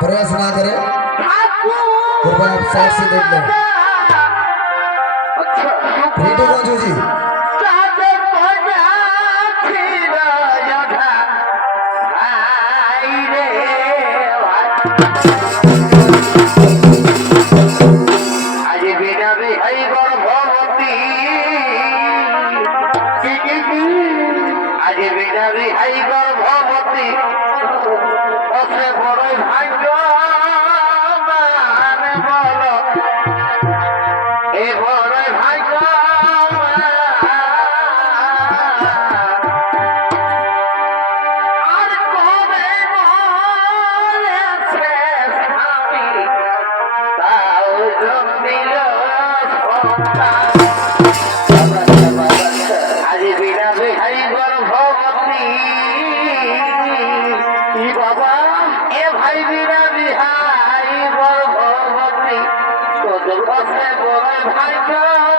प्रवेश ना करें कृपया आप साफ से देख लें अच्छा जी হাই গর্ভবতী বড় ভাগ্য। বড় ভাইকা